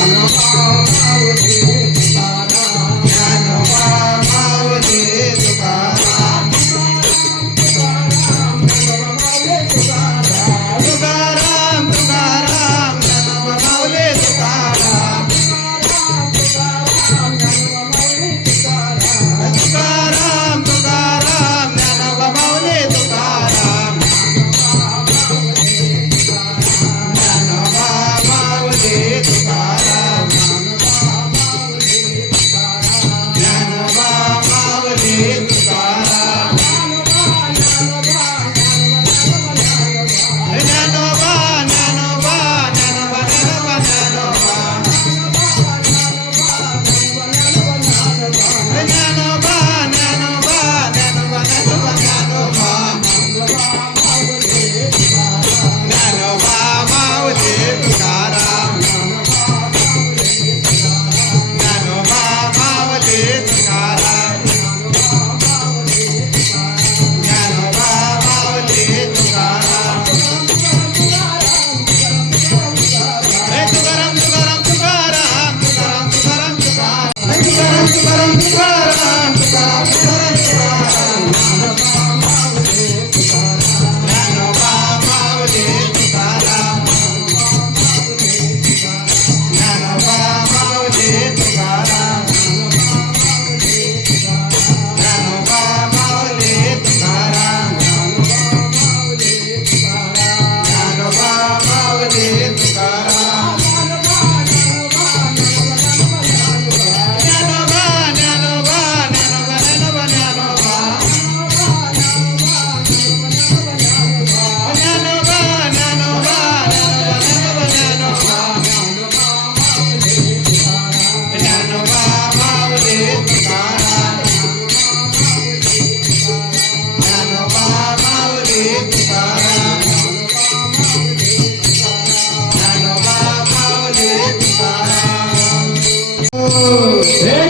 Thank. Para um A